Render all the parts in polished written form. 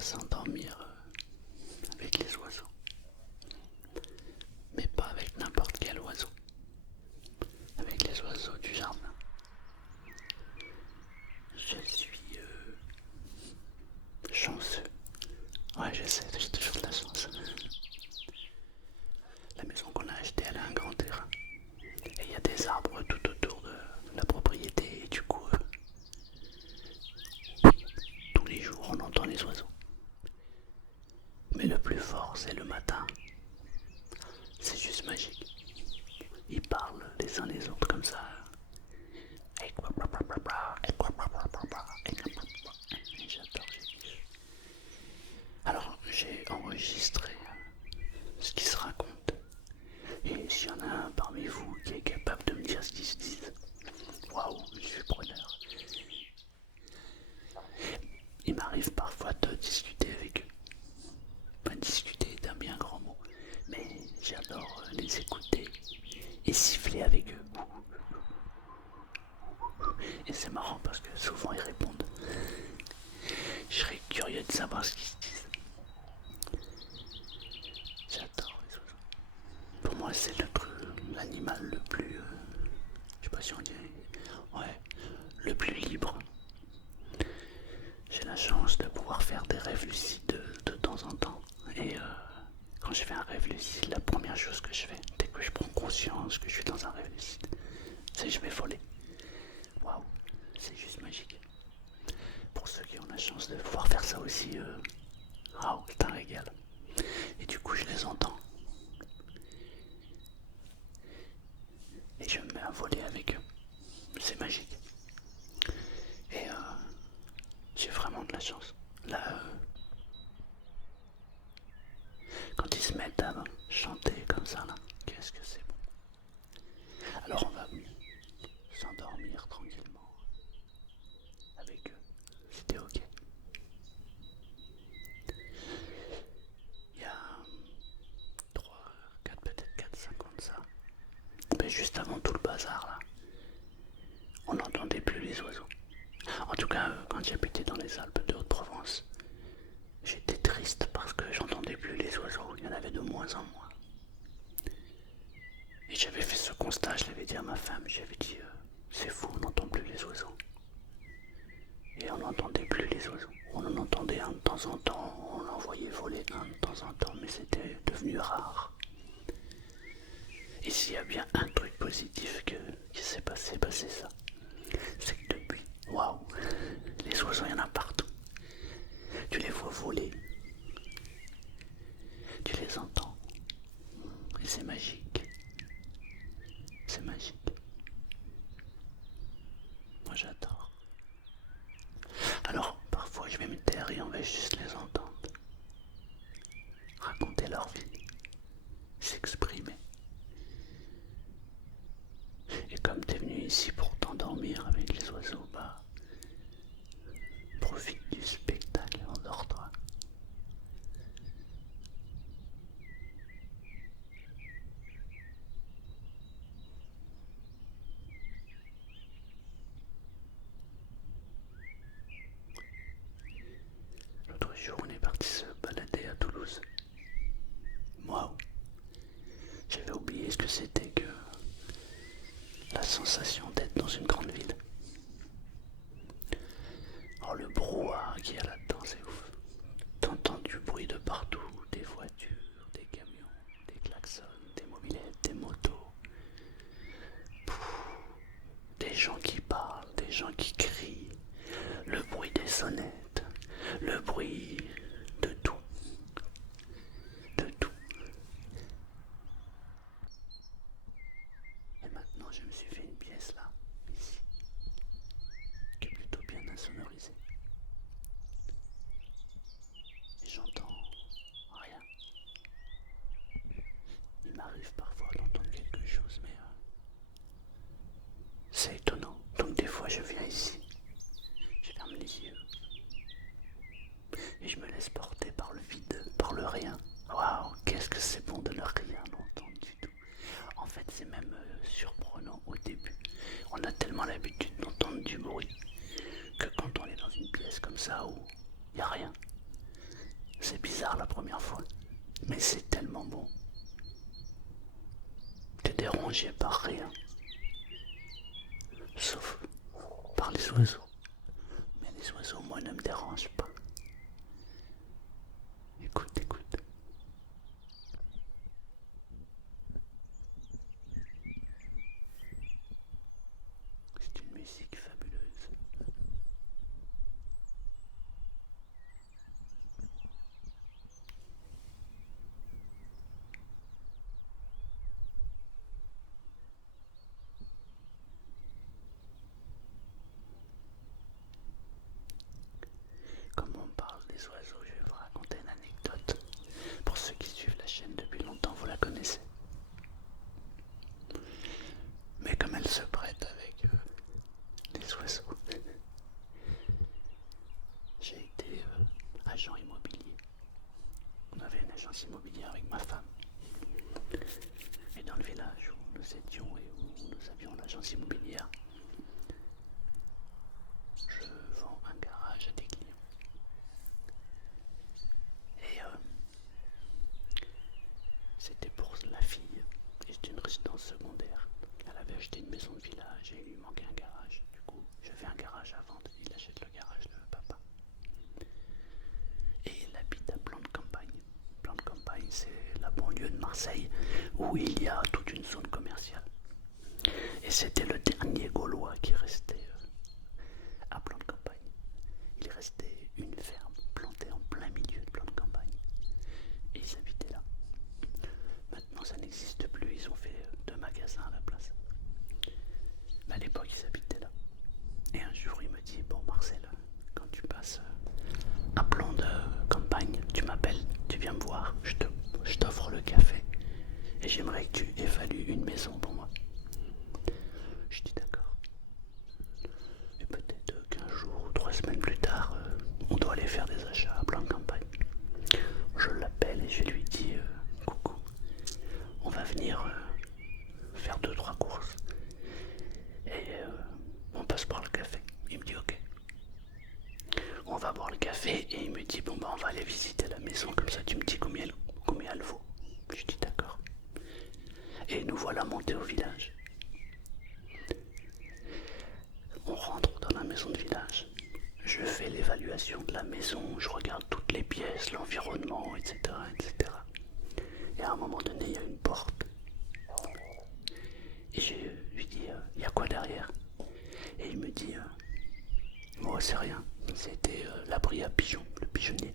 à s'endormir avec les oiseaux. Mais pas avec n'importe quel oiseau. Avec les oiseaux du jardin. Je suis chanceux. Ouais, je sais, j'ai toujours de la chance. La maison qu'on a achetée, elle a un grand terrain. Et il y a des arbres tout autour de la propriété. Et du coup, tous les jours, on entend les oiseaux. Mais le plus fort, c'est le matin. C'est juste magique. Ils parlent les uns les autres comme ça. J'adore, j'ai kiffé. Alors, j'ai enregistré ce qui se raconte. Et s'il y en a un parmi vous qui est capable de me dire ce qu'ils se disent, waouh, je suis preneur. Il m'arrive parfois de discuter avec eux. Pas discuter d'un bien grand mot, mais j'adore les écouter et siffler avec eux. Et c'est marrant parce que souvent ils répondent. Je serais curieux de savoir ce qu'ils se disent. J'adore les oiseaux. Pour moi, c'est l'animal le plus. Je sais pas si on dit. Ouais, le plus libre. J'ai la chance de pouvoir faire des rêves lucides de temps en temps. Et quand je fais un rêve lucide, la première chose que je fais, dès que je prends conscience que je suis dans un rêve lucide, c'est que je vais voler. Waouh, c'est juste magique. Pour ceux qui ont la chance de pouvoir faire ça aussi, waouh, c'est un régal. Et du coup, je les entends. Et je me mets à voler avec eux. C'est magique. Et j'ai vraiment de la chance. Là, quand ils se mettent à chanter comme ça, là, qu'est-ce que c'est bon. Alors on va s'endormir tranquillement avec eux. C'était ok. Il y a 3, 4, peut-être 4, 5 ans de ça. Mais juste avant tout le bazar là, on n'entendait plus les oiseaux. En tout cas, quand j'habitais dans les Alpes de Haute-Provence, j'étais triste parce que j'entendais plus les oiseaux. Il y en avait de moins en moins. Et j'avais fait ce constat, je l'avais dit à ma femme, j'avais dit c'est fou, on n'entend plus les oiseaux. Et on n'entendait plus les oiseaux. On en entendait un de temps en temps, on en voyait voler un de temps en temps, mais c'était devenu rare. Et s'il y a bien un truc positif qui s'est passé, bah c'est ça. C'est que depuis, waouh, les oiseaux, il y en a partout. Tu les vois voler, tu les entends, et c'est magique. C'est magique. Moi j'adore. Alors parfois je vais me taire et on va juste les entendre. Raconter leur vie, s'exprimer. Et comme t'es venu ici pour t'endormir avec les oiseaux, bah profite du spectacle, endors-toi. L'autre jour on est parti se balader à Toulouse. Waouh, j'avais oublié ce que c'était que la sensation d'être dans une grande ville. Oh, le brouhaha qu'il y a là-dedans, c'est ouf. T'entends du bruit de partout, des voitures, des camions, des klaxons, des mobylettes, des motos. Des gens qui parlent, des gens qui crient, le bruit des sonnettes, le bruit de tout, de tout. Et maintenant, je me suis fait une pièce là, ici, qui est plutôt bien insonorisée. Et j'entends rien. Il m'arrive parfois d'entendre quelque chose, mais c'est étonnant. Donc des fois, je viens ici, je ferme les yeux et je me laisse porter par le vide, par le rien. Waouh, qu'est-ce que c'est bon de ne rien entendre du tout. En fait, c'est même surprenant au début. On a tellement l'habitude d'entendre du bruit que quand on est dans une pièce comme ça où il n'y a rien, C'est bizarre la première fois, mais c'est tellement bon. T'es dérangé par rien, sauf par les oiseaux. Mais les oiseaux, moi, ne me dérangent pas. Écoute, écoute. C'est une musique fabuleuse. Comme on parle des oiseaux, je vais vous raconter une anecdote. Pour ceux qui suivent la chaîne depuis longtemps, vous la connaissez. Mais comme elle se prête avec les oiseaux, j'ai été agent immobilier. On avait une agence immobilière avec ma femme. Et dans le village où nous étions et où nous avions l'agence immobilière, je vends un garage à des clients. Et c'était pour la fille. Et c'était une résidence secondaire. Elle avait acheté une maison de village et il lui manquait un garage. Du coup, j'avais un garage à vendre. Il achète le garage de papa. Et il habite à Plan de Campagne. Plan de Campagne, c'est la banlieue de Marseille où il y a toute une zone commerciale. Et c'était le dernier Gaulois qui restait à Plan de Campagne. Il restait une ferme plantée en plein milieu de Plan de Campagne. Et ils habitaient là. Maintenant, ça n'existe plus. Ils ont fait 2 magasins à la place. Mais à l'époque, ils habitaient là. Et un jour, il me dit, bon Marcel, quand tu passes à Plan de Campagne, tu m'appelles, tu viens me voir, je t'offre le café. Et j'aimerais que tu évalues une maison pour moi. Je dis d'accord. Et peut-être 15 jours ou 3 semaines plus tard, on doit aller faire des achats à Plan de Campagne. Je l'appelle et je lui dis, coucou, on va venir faire 2-3 courses. Et on passe par le café. Il me dit ok. On va boire le café et il me dit bon bah on va aller visiter la maison, comme ça tu me dis combien elle vaut. Je dis d'accord. Et nous voilà montés au village. On rentre dans la maison de village. Je fais l'évaluation de la maison, je regarde toutes les pièces, l'environnement, etc., etc. Et à un moment donné, il y a une porte. Et je lui dis, il y a quoi derrière? Et il me dit, moi c'est rien, c'était l'abri à pigeons, le pigeonnier.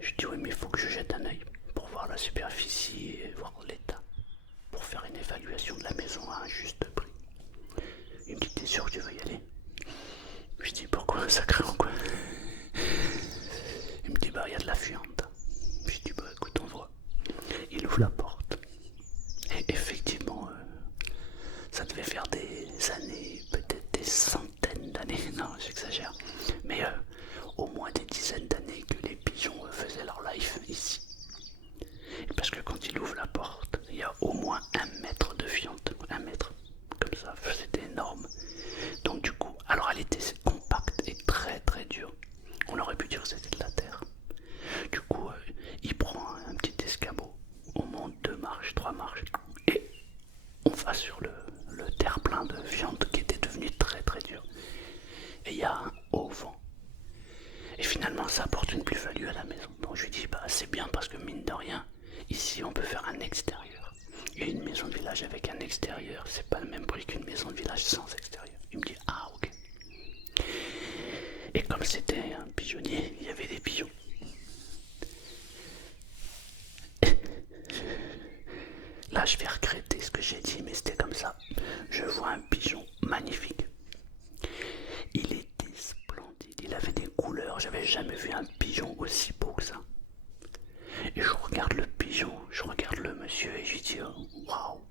Je dis, oui mais il faut que je jette un œil pour voir la superficie et voir l'état, pour faire une évaluation de la maison à un juste prix. Il me dit, t'es sûr que tu veux y aller? Je dis, pourquoi ça craint quoi? Il me dit, bah il y a de la fiente. Je dis, bah écoute, on voit. Il ouvre la porte. Et effectivement, ça devait faire des années, peut-être des centaines d'années, non j'exagère, mais au moins des dizaines d'années que les pigeons faisaient leur life ici. Et parce que quand il ouvre la porte, il y a au moins 1 mètre de fiente, 1 mètre, comme ça, c'était énorme. Donc du coup, alors elle était compacte et très très dure. On aurait pu dire que c'était de la terre. Du coup, il prend un petit escabeau, on monte 2 marches, 3 marches, et on va sur le terre-plein de viande qui était devenu très très dur. Et il y a un haut vent. Et finalement, ça apporte une plus-value à la maison. Donc je lui dis, bah c'est bien parce que mine de rien, ici on peut faire un extérieur. Et une maison de village avec un extérieur, c'est pas le même prix qu'une maison de village sans extérieur. Il me dit, ah ok. Et comme c'était un pigeonnier, il y avait des pigeons. Là, je vais regretter ce que j'ai dit, mais c'était comme ça. Je vois un pigeon magnifique. Il était splendide, il avait des couleurs, j'avais jamais vu un pigeon aussi beau que ça. Et je regarde le pigeon, je regarde le monsieur et je lui dis, waouh,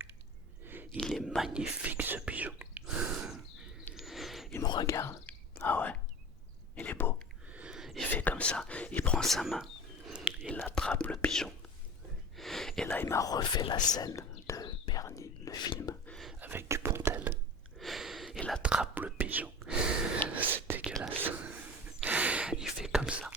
il est magnifique ce pigeon. Il me regarde, ah ouais, il est beau. Il fait comme ça, il prend sa main, il attrape le pigeon. Et là, il m'a refait la scène de Bernie, le film, avec Dupontel. Il attrape le pigeon. C'est dégueulasse. Il fait comme ça.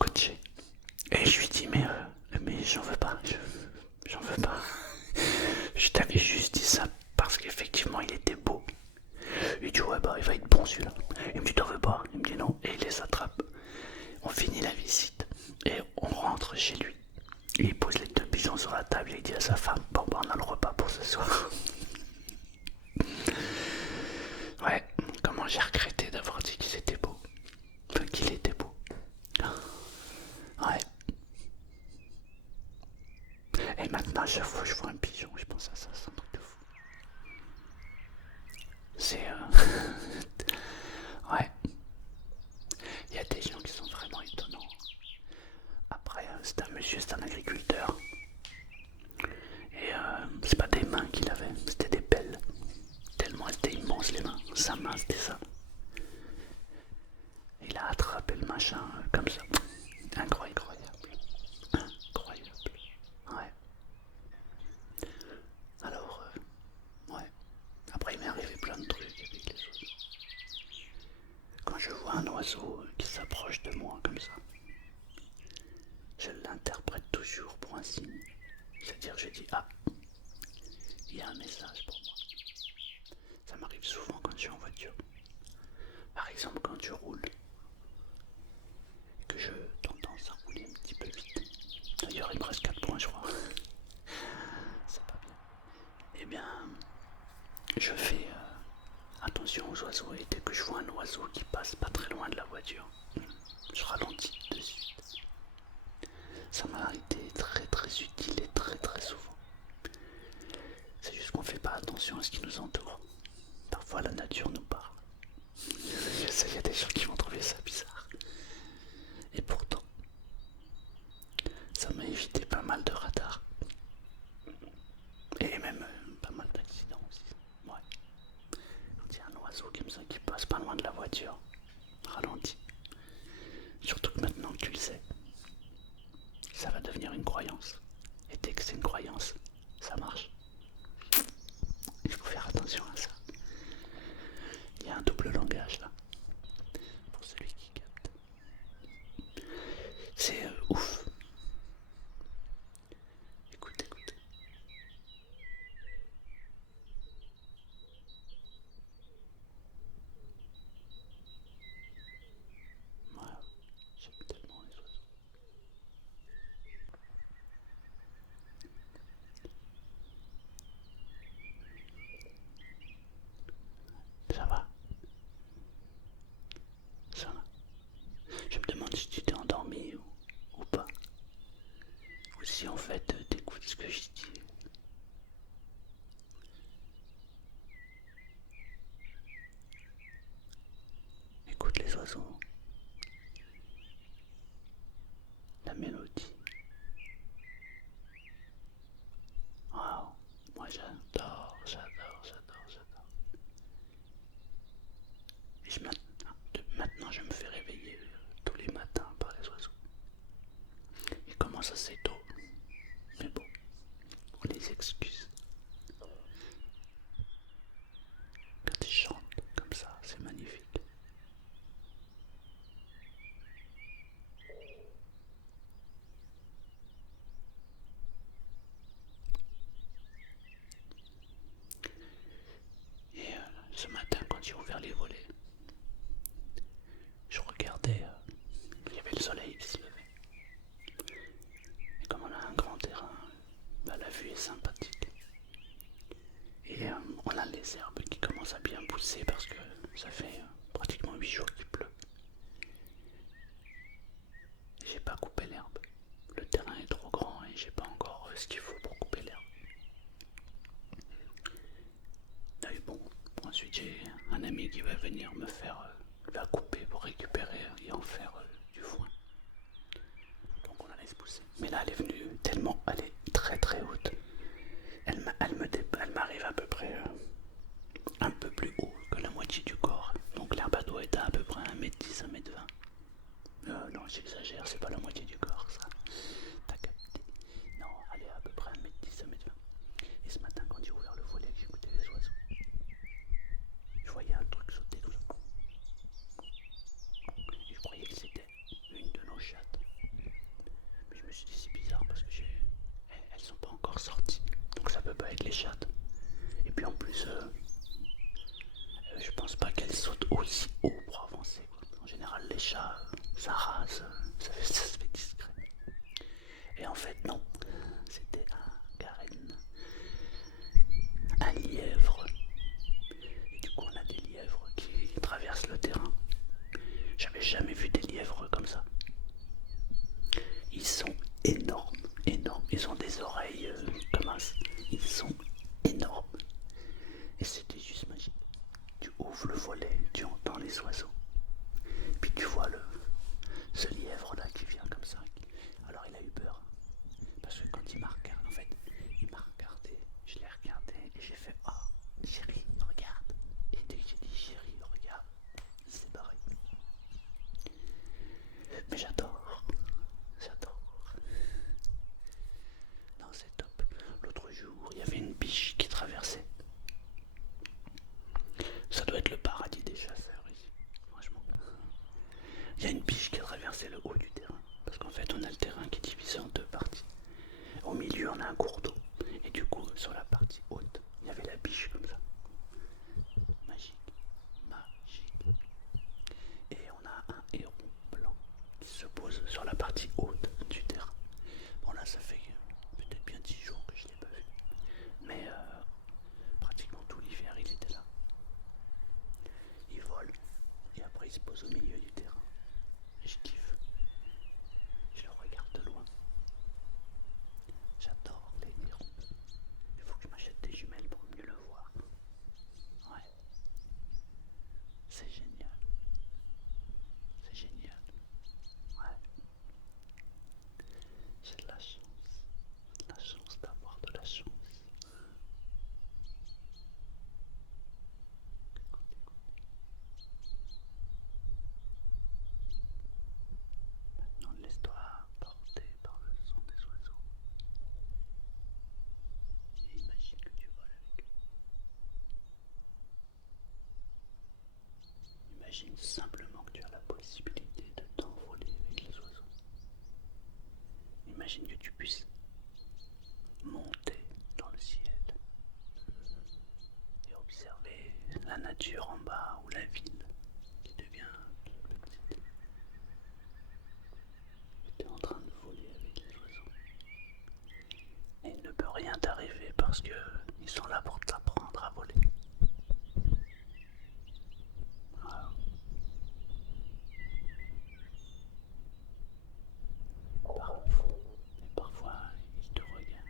scotché. Et je lui dis mais j'en veux pas, j'en veux pas. Je t'avais juste dit ça parce qu'effectivement il était beau. Il dit ouais bah il va être bon celui-là. Il me dit t'en veux pas, il me dit non et il les attrape. On finit la visite et on rentre chez lui. Il pose les 2 pigeons sur la table et il dit à sa femme bon bah on a le repas pour ce soir. Ouais, comment j'ai regretté d'avoir dit qu'ils étaient beaux. Enfin qu'il était beau. Ouais. Et maintenant, à chaque fois que je vois un pigeon, je pense à ça, c'est un truc de fou. C'est... ouais. Il y a des gens qui sont vraiment étonnants. Après, c'est un monsieur, c'est un agriculteur. Et c'est pas des mains qu'il avait, c'était des pelles. Tellement elles étaient immenses les mains. Sa main, c'était ça. Il a attrapé le machin comme ça. Incroyable. Incroyable. Ouais. Alors, ouais. Après, il m'est arrivé plein de trucs avec les oiseaux. Quand je vois un oiseau qui s'approche de moi comme ça, je l'interprète toujours pour un signe. C'est-à-dire, je dis ah, il y a un message pour moi. Ça m'arrive souvent quand je suis en voiture. Par exemple, quand je roule, que je tendance à rouler un petit peu vite. D'ailleurs, il me reste 4 points, je crois. C'est pas bien. Eh bien, je fais attention aux oiseaux et dès que je vois un oiseau qui passe pas très loin de la voiture, je ralentis de suite. Ça m'a été très très utile et très très souvent. C'est juste qu'on fait pas attention à ce qui nous entoure. Parfois la nature nous parle. Je sais, il y a des gens qui vont trouver ça bizarre. Et pourtant, ça m'a évité pas mal de radars. Et même pas mal d'accidents aussi. Ouais. Quand il y a un oiseau comme ça qui passe pas loin de la voiture, ralentis. Surtout que maintenant que tu le sais, ça va devenir une croyance. Et dès que c'est une croyance, ça marche. Il faut faire attention à ça. Il y a un double langage là, pour celui qui capte. C'est ouf. Écoute. Voilà, j'aime tellement les oiseaux. Ça va. Ça va. Je me demande si tu t'es endormi ou pas. Ou si en fait t'écoutes ce que je dis. Écoute les oiseaux. La mélodie. Waouh. Moi j'adore. Et maintenant je me fais réveiller tous les matins par les oiseaux. Ils commencent assez tôt. Mais bon, on les excuse. Quand ils chantent comme ça, c'est magnifique. Et ce matin, quand j'ai ouvert les volets, je regardais, il y avait le soleil qui se levait. Et comme on a un grand terrain, bah, la vue est sympathique. Et on a les herbes qui commencent à bien pousser parce que ça fait pratiquement 8 jours qu'il pleut. J'ai pas coupé l'herbe. Le terrain est trop grand et j'ai pas encore ce qu'il faut pour couper l'herbe. Et bon, ensuite j'ai un ami qui va venir me faire la couper pour récupérer et en faire du foin. Donc on la laisse pousser. Mais là elle est venue tellement, elle est très très haute. Elle m'arrive à peu près un peu plus haut que la moitié du corps. Donc l'herbe doit être à peu près 1m10, 1m20. Non, j'exagère, c'est pas la moitié du corps ça. T'as capté. Non, elle est à peu près 1m10, 1m20. Et ce matin, quand j'ai ouvert le volet, que j'écoutais les oiseaux, je voyais un truc sauter comme ça. Et je croyais que c'était une de nos chattes. peux pas avec les chattes. Et puis en plus, je pense pas qu'elles sautent aussi haut pour avancer, quoi. En général, les chats, ça rase, ça se fait discret. Et en fait, non, c'était un carène, un lièvre. Et du coup, on a des lièvres qui traversent le terrain. J'avais jamais vu des lièvres comme ça. Ils sont énormes, énormes. Ils ont des oreilles comme un... Ils sont énormes. Et c'était juste magique. Tu ouvres le volet, tu entends les oiseaux. Puis tu vois ce lièvre là qui vient comme ça. Alors il a eu peur. Parce que quand il m'a regardé, en fait, il m'a regardé, je l'ai regardé et j'ai fait oh, chérie, regarde. Et dès que j'ai dit chérie, regarde, il s'est barré. Mais j'adore. J'adore. Non, c'est top. L'autre jour, il y avait une biche qui traversait. Ça doit être le paradis des chasseurs ici, franchement. Il y a une biche qui a traversé le haut du terrain. Parce qu'en fait, on a le terrain qui est divisé en deux parties. Au milieu, on a un cours d'eau. Et du coup, sur la partie haute, il y avait la biche comme ça. Magique. Magique. Et on a un héron blanc qui se pose sur la partie haute du terrain. Bon là, ça fait peut-être bien 10 jours que je ne l'ai pas vu. Mais pratiquement tout l'hiver, il était là. Il vole et après il se pose au milieu du terrain. Et je kiffe. Je le regarde de loin. J'adore les hérons. Il faut que je m'achète des jumelles pour mieux le voir. Ouais. C'est génial. C'est génial. Ouais. J'ai de la chance. La chance d'avoir de la chance. Maintenant, laisse-toi porter par le son des oiseaux. Et imagine que tu voles avec eux. Imagine simplement que tu as la possibilité de t'envoler avec les oiseaux. Imagine que tu puisses monter dans le ciel et observer la nature en bas ou la ville qui devient toute petite. Tu es en train de voler avec les oiseaux. Et il ne peut rien t'arriver parce que ils sont là pour t'apprendre à voler. Voilà. Parfois, ils te regardent.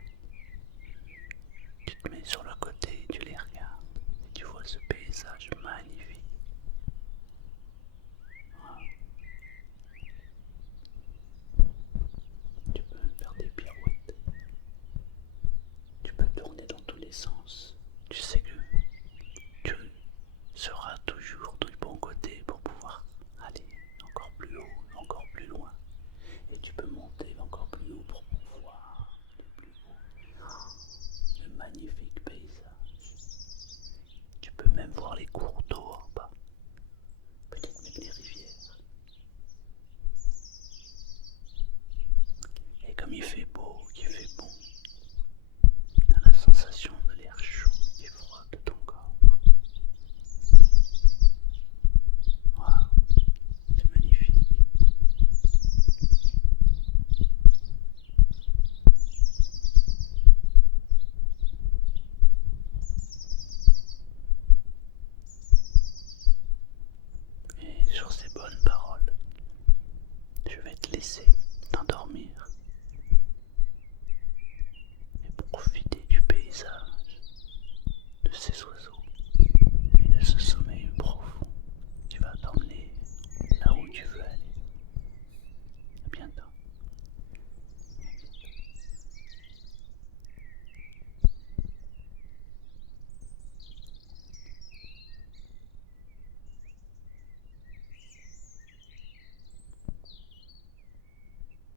Tu te mets sur le côté, tu les regardes et tu vois ce paysage magnifique. Voilà. Tu peux faire des pirouettes. Tu peux tourner dans tous les sens. Tu sais que tu seras toujours du bon côté pour pouvoir aller encore plus haut, encore plus loin. Et tu peux monter encore plus haut pour voir de plus haut le magnifique paysage. Tu peux même voir les cours d'eau en bas, peut-être même les rivières. Et comme il fait beau, qu'il fait bon, t'as la sensation de l'air chaud et froid de ton corps. Waouh, c'est magnifique. Et sur ces bonnes paroles, je vais te laisser t'endormir et profiter du paysage, de ces oiseaux.